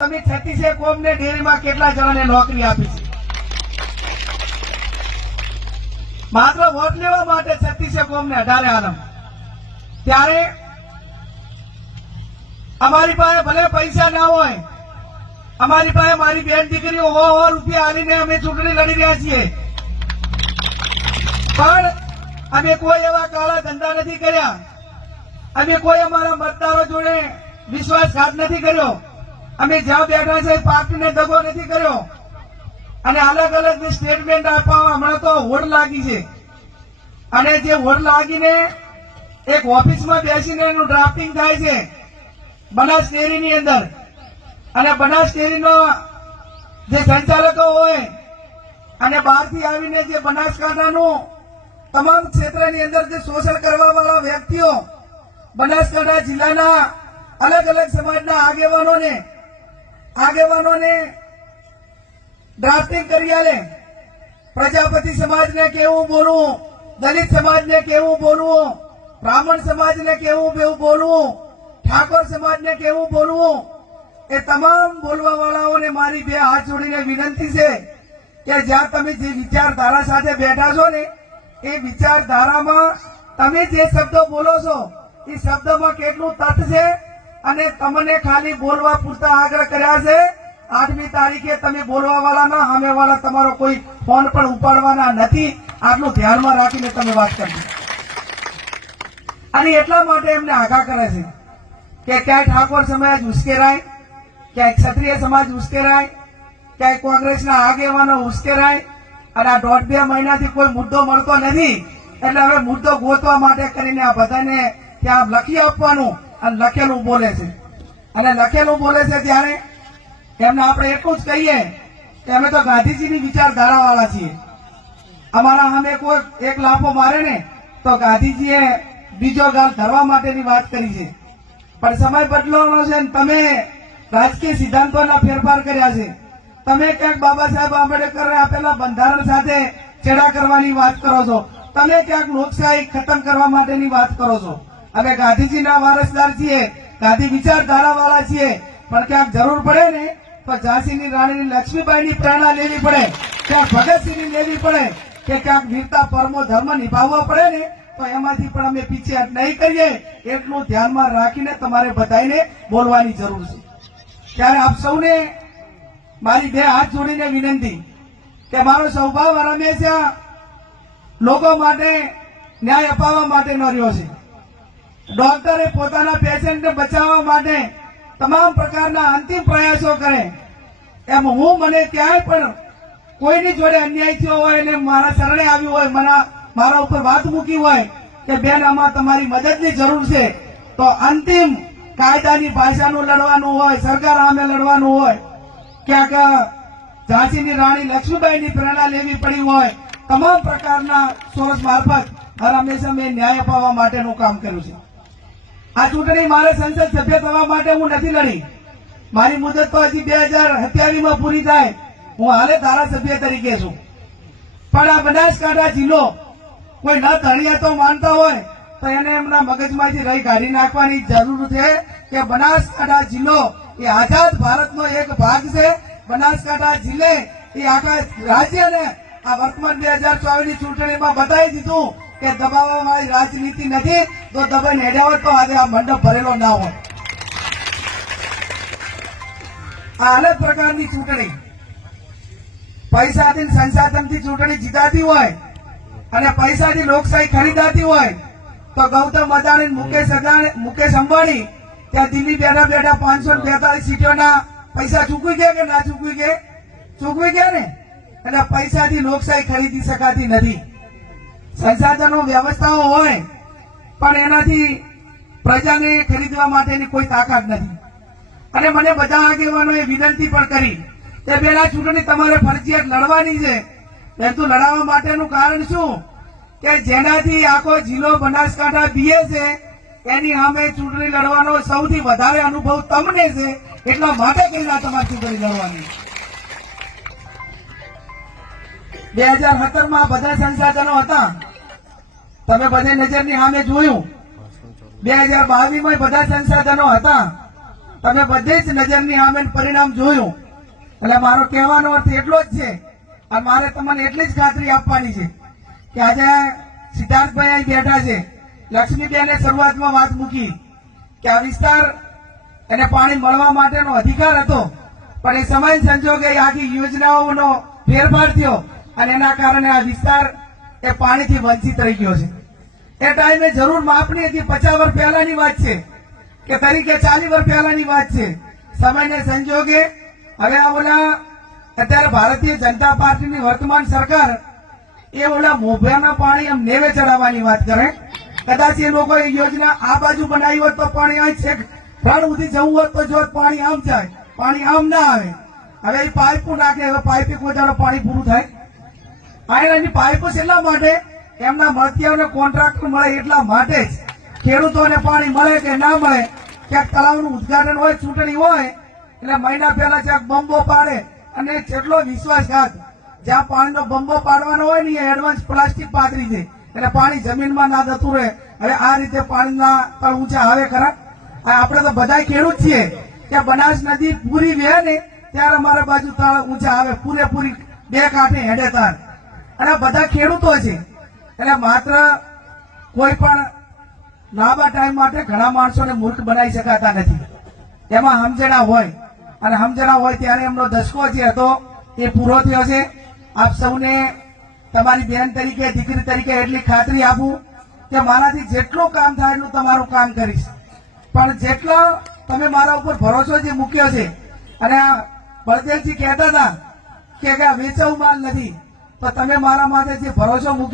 તમે છત્તીસે કોમને ડેરીમાં કેટલા જણાને નોકરી આપી છે? માત્ર વોટ લેવા માટે છત્તીસે કોમને, અઢારે આલમ. ત્યારે અમારી પાસે ભલે પૈસા ના હોય, અમારી પાસે મારી બેન દીકરીઓ હો હો રૂપિયા આલીને અમે ચૂંટણી લડી રહ્યા છીએ. પણ અમે કોઈ એવા કાળા ધંધા નથી કર્યા. અમે કોઈ અમારા મતદારો જોડે વિશ્વાસઘાત નથી કર્યો. અમે જ્યાં બેઠા છે પાર્ટીને દગો નથી કર્યો. અને અલગ અલગ સ્ટેટમેન્ટ આપવામાં હમણાં તો હોડ લાગી છે. અને જે હોડ લાગીને એક ઓફિસમાં બેસીને એનું ડ્રાફ્ટિંગ થાય છે બનાસ ડેરીની અંદર. અને બનાસ ડેરીનો જે સંચાલકો હોય, અને બહારથી આવીને જે બનાસકાંઠાનું તમામ ક્ષેત્રની અંદર જે શોષણ કરવા વાળા વ્યક્તિઓ, બનાસકાંઠા જિલ્લાના અલગ અલગ સમાજના આગેવાનોને આગેવાનોને ડ્રાફ્ટિંગ કરી આલે. પ્રજાપતિ સમાજને કેવું બોલવું? દલિત સમાજને કેવું બોલવું? બ્રાહ્મણ સમાજને કેવું બોલવું? ઠાકોર સમાજને કેવું બોલવું? એ તમામ બોલવા વાળાઓને મારી બે હાથ જોડીને વિનંતી છે કે જ્યાં તમે જે વિચારધારા સાથે બેઠા છો ને, એ વિચારધારામાં તમે જે શબ્દો બોલો છો, એ શબ્દમાં કેટલું તટ છે? અને તમને ખાલી બોલવા પૂરતા આગ્રહ કર્યા છે? આઠમી તારીખે તમે બોલવા વાળાના સામે વાળા તમારો કોઈ ફોન પણ ઉપાડવાના નથી. આટલું ધ્યાનમાં રાખીને તમે વાત કરજો અને એટલા માટે એમને આઘા કરે છે કે ક્યાંય ઠાકોર સમાજ ઉશ્કેરાય, ક્યાંય ક્ષત્રિય સમાજ ઉશ્કેરાય, ક્યાંય કોંગ્રેસના આગેવાનો ઉશ્કેરાય, અને આ દોઢ બે મહિનાથી કોઈ મુદ્દો મળતો નથી. એટલે હવે મુદ્દો ગોતવા માટે કરીને આ બધાને ત્યાં લખી આપવાનું. લખેલું બોલે છે. અને લખેલું બોલે છે ત્યારે એમને આપણે એટલું જ કહીએ કે અમે તો ગાંધીજીની વિચારધારા વાળા છીએ. અમારા સામે કોઈ એક લાફો મારે ને તો ગાંધીજીએ બીજો ગાલ ધરવા માટેની વાત કરી છે. પણ સમય બદલવાનો છે ને તમે રાજકીય સિદ્ધાંતોના ફેરફાર કર્યા છે. તમે ક્યાંક બાબા સાહેબ આંબેડકરે આપેલા બંધારણ સાથે ચેડા કરવાની વાત કરો છો. તમે ક્યાંક લોકશાહી ખતમ કરવા માટેની વાત કરો છો. અમે ગાંધીજીના વારસદાર છીએ, ગાંધી વિચારધારા વાળા છીએ. પણ ક્યાંક જરૂર પડે ને, તો ઝાંસીની રાણીની લક્ષ્મીબાઈની પ્રેરણા લેવી પડે, ક્યાંક ભગતસિંહની લેવી પડે, કે ક્યાંક વીરતા, પરમો ધર્મ નિભાવવો પડે ને, તો એમાંથી પણ અમે પીછે નહીં કરીએ. એટલું ધ્યાનમાં રાખીને તમારે બધાને બોલવાની જરૂર છે. ત્યારે આપ સૌને મારી બે હાથ જોડીને વિનંતી કે મારો સ્વભાવ રમેશ લોકો માટે ન્યાય અપાવવા માટેનો રહ્યો છે. ડોક્ટરે પોતાના પેશન્ટને બચાવવા માટે તમામ પ્રકારના અંતિમ પ્રયાસો કરે. એમ હું મને ક્યાંય પણ કોઈની જોડે અન્યાય થયો હોય ને મારા શરણે આવ્યું હોય, મને મારા ઉપર વાત મૂકી હોય કે બેન, આમાં તમારી મદદની જરૂર છે, તો અંતિમ કાયદાની ભાષાનું લડવાનું હોય, સરકાર સામે લડવાનું હોય, ક્યાંક ઝાંસીની રાણી લક્ષ્મીબાઈની પ્રેરણા લેવી પડી હોય, તમામ પ્રકારના સોર્સ મારફત હર હંમેશા મેં ન્યાય અપાવવા માટેનું કામ કર્યું છે. આ ચૂંટણી મારે સંસદ સભ્ય થવા માટે હું નથી લડી. મારી મુદત તો હજી બે હજાર સત્યાવીસમાં પૂરી થાય. હું હાલે ધારાસભ્ય તરીકે છું. પણ આ બનાસકાંઠા જિલ્લો કોઈ ન ધણિયા તો માનતા હોય, તો એને એમના મગજમાંથી રહી કાઢી નાખવાની જરૂર છે કે બનાસકાંઠા જિલ્લો એ આઝાદ ભારતનો એક ભાગ છે. બનાસકાંઠા જિલ્લે એ આખા રાજ્યને આ વર્તમાન બે હજાર ચોવીસ ચૂંટણીમાં બતાવી દીધું કે દબાવવા વાળી રાજનીતિ નથી, તો દબાઈને હેડ્યા તો આજે આ મંડપ ભરેલો ના હોય આ અલગ પ્રકારની ચૂંટણી. પૈસાથી સંસાધનથી ચૂંટણી જીતાતી હોય અને પૈસાથી લોકશાહી ખરીદાતી હોય, તો ગૌતમ અદાણી મુકેશ અદાણી, મુકેશ અંબાણી ત્યાં દિલ્હી બેઠા બેઠા પાંચસો બેતાલીસ સીટોના પૈસા ચૂકવી ગયા કે ના ચૂકવી ગયા? ચૂકવી ગયા ને? એટલે પૈસાથી લોકશાહી ખરીદી શકાતી નથી. સંસાધનો, વ્યવસ્થાઓ હોય, પણ એનાથી પ્રજાને ખરીદવા માટેની કોઈ તાકાત નથી. અને મને બધા આગેવાનોએ વિનંતી પણ કરી કે બેન આ ચૂંટણી તમારે ફરજિયાત લડવાની છે. પરંતુ લડાવવા માટેનું કારણ શું? કે જેનાથી આખો જિલ્લો બનાસકાંઠા બીએ છે. એની સામે ચૂંટણી લડવાનો સૌથી વધારે અનુભવ તમને છે. એટલા માટે કરીને તમારે ચૂંટણી લડવાની. બે હજાર સત્તરમાં બધા સંસાધનો હતા. તમે બધે નજરની સામે જોયું. બે હજાર બાવીસમાં બધા સંસાધનો હતા. તમે બધે જ નજરની સામે પરિણામ જોયું. એટલે મારો કહેવાનો અર્થ એટલો જ છે અને મારે તમને એટલી જ ખાતરી આપવાની છે, કે આજે સિદ્ધાર્થભાઈ અહીં બેઠા છે. લક્ષ્મીબેને શરૂઆતમાં વાત મૂકી, કે આ વિસ્તાર એને પાણી મળવા માટેનો અધિકાર હતો, પણ એ સમય સંજોગે આખી યોજનાઓનો ફેરફાર થયો અને એના કારણે આ વિસ્તાર એ પાણીથી વંચિત રહી ગયો છે. એ ટાઈમે જરૂર માપની હતી. પચાસ વર્ષ પહેલાની વાત છે. કે તરીકે ચાલીસ વર્ષ પહેલાની વાત છે. સમયને સંજોગે હવે આ ઓલા અત્યારે ભારતીય જનતા પાર્ટીની વર્તમાન સરકાર એ ઓલા મોભરાના પાણી એમ નેવે ચડાવવાની વાત કરે. કદાચ એ લોકો એ યોજના આ બાજુ બનાવી હોત તો પાણી અહીં છેક રણ સુધી જવું હોત તો જો પાણી આમ જાય. પાણી આમ ના આવે. હવે એ પાઇપો નાખે. હવે પાઇપે કોઈ પાણી પૂરું થાય. એની પાઇપો એટલા માટે એમના મતિયાઓને કોન્ટ્રાક્ટ મળે એટલા માટે જ. ખેડૂતોને પાણી મળે કે ના મળે, ક્યાંક તળાવનું ઉદઘાટન હોય, ચૂંટણી હોય, એટલે મહિના પહેલા ક્યાંક બંબો પાડે. અને જેટલો વિશ્વાસઘાત, જ્યાં પાણીનો બંબો પાડવાનો હોય ને એડવાન્સ પ્લાસ્ટિક પાથરી દે. એટલે પાણી જમીનમાં ના જતું રહે. હવે આ રીતે પાણીના તળ ઊંચા આવે ખરા. આપણે તો બધા ખેડૂત છીએ. કે બનાસ નદી પૂરી વહે ને, ત્યારે અમારા બાજુ તળ ઊંચા આવે. પૂરેપૂરી બે કાંઠે હેડે તાર. અને બધા ખેડૂતો છે. એટલે માત્ર કોઈ પણ લાંબા ટાઈમ માટે ઘણા માણસોને મૂર્ખ બનાવી શકાતા નથી. એમાં સમજણા હોય. અને સમજણા હોય ત્યારે એમનો દસકો જે હતો એ પૂરો થયો છે. આપ સૌને તમારી બેન તરીકે, દીકરી તરીકે એટલી ખાતરી આપું કે મારાથી જેટલું કામ થાય એટલું તમારું કામ કરીશ. પણ જેટલો તમે મારા ઉપર ભરોસો જે મૂક્યો છે, અને આ બળદેવજી કહેતા હતા કે વેચાવું માલ નથી તો તમે મારા માટે જે ભરોસો મૂક્યો